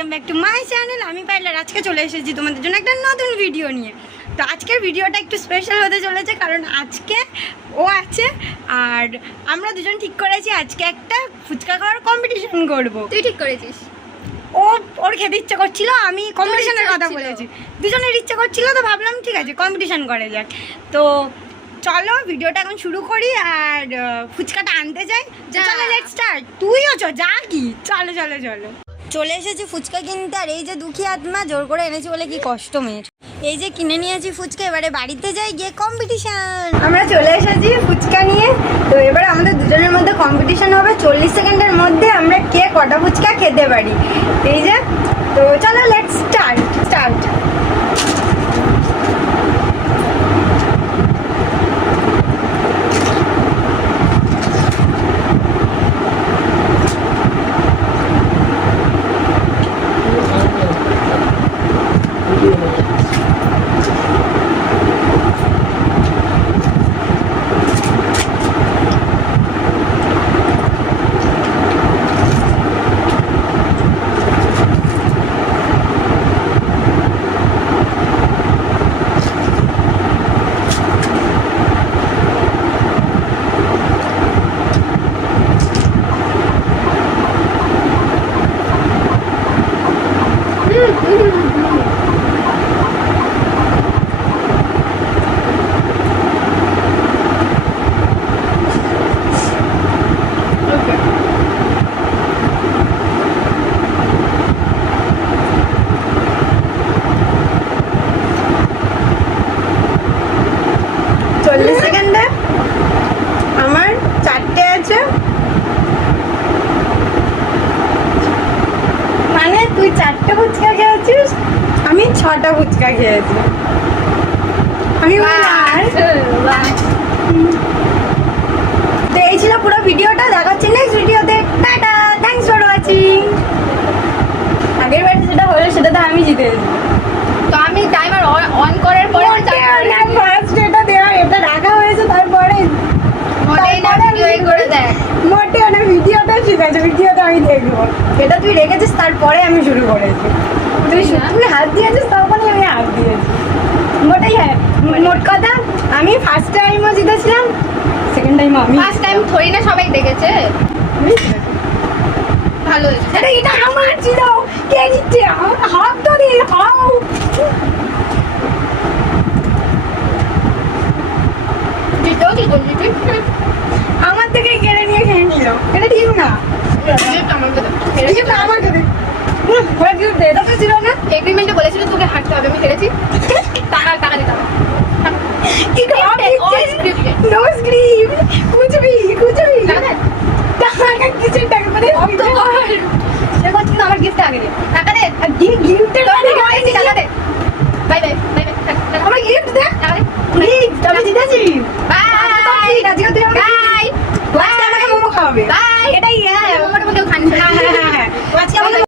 Welcome back to my channel আমি পাইলার আজকে চলে এসেছি তোমাদের জন্য একটা নতুন ভিডিও নিয়ে। তো আজকের ভিডিওটা একটু স্পেশাল হতে চলেছে কারণ আজকে ও আছে আর আমরা দুজন ঠিক করেছি আজকে একটা ফুচকা খাওয়ার কম্পিটিশন করব। তুই ঠিক করেছিস। ও ওর খেতে ইচ্ছে করছিল আমি কম্পিটিশনের কথা বলেছি। দুজনের ইচ্ছে করছিল তো ভাবলাম ঠিক আছে কম্পিটিশন করে যাক। তো চলো ভিডিওটা এখন শুরু করি আর ফুচকাটা আনতে যাই। চলো লেট স্টার্ট তুইও চ যা কি। চলো চলো চলো। চলে এসেছি ফুচকা কিনতে, আর এই যে দুঃখী আত্মা জোর করে এনেছি বলে কি কষ্ট মেয়ের। এই যে কিনে নিয়েছি ফুচকা, এবারে বাড়িতে যাই গিয়ে কম্পিটিশন আমরা চলে এসেছি ফুচকা নিয়ে, তো এবার আমাদের দুজনের মধ্যে কম্পিটিশন হবে। চল্লিশ সেকেন্ডের মধ্যে আমরা কে কটা ফুচকা খেতে পারি। এই যে, তো চলো Oh, my God. খেয়েছিস আমি ছটা ফুচকা খেয়েছি। আমি তো এই ছিল পুরো ভিডিওটা দেখাচ্ছি নেক্সট ভিডিওতে। টাটা থ্যাংকস ফর ওয়াচিং আগের বারে যেটা হলো সেটা তো আমি জিতেছি তো আমি টাইমার অন করার পরে ফার্স্ট এটা দেওয়া এটা রাখা হয়েছে তারপরে মোটেই না ভিডিও করে দেখ। মোটে না ভিডিওটা ঠিক আছে ভিডিওটা আমি দেখব এটা তুই রেখেছিস তারপরে আমি শুরু করেছি। তুই তুই হাত দিয়েছিস তখনই আমি হাত দিয়েছি। মোটাই হ্যাঁ মোট কথা আমি ফার্স্ট টাইমও জিতেছিলাম সেকেন্ড টাইম আমি ফার্স্ট টাইম থরি না সবাই দেখেছে? ভালো আরে এটা আমার ছিল কে আমার হাত ধরে হাও জিতেও কি করলি তুই আমার থেকে কেড়ে নিয়ে খেয়ে নিল এটা ঠিক না। আমাকে দে। এটা তো ছিল না। এগ্রিমেন্টে বলেছিল তোকে হাঁটতে হবে আমি হেরেছি টাকা টাকা দিতে হবে। আমার গিফট আগে টাকা দে। গিফট টাকা দে বাই বাই বাই বাই আমার গিফট দে। টাকা দে। প্লিজ আমি জিতেছি। Bye bye bye bye bye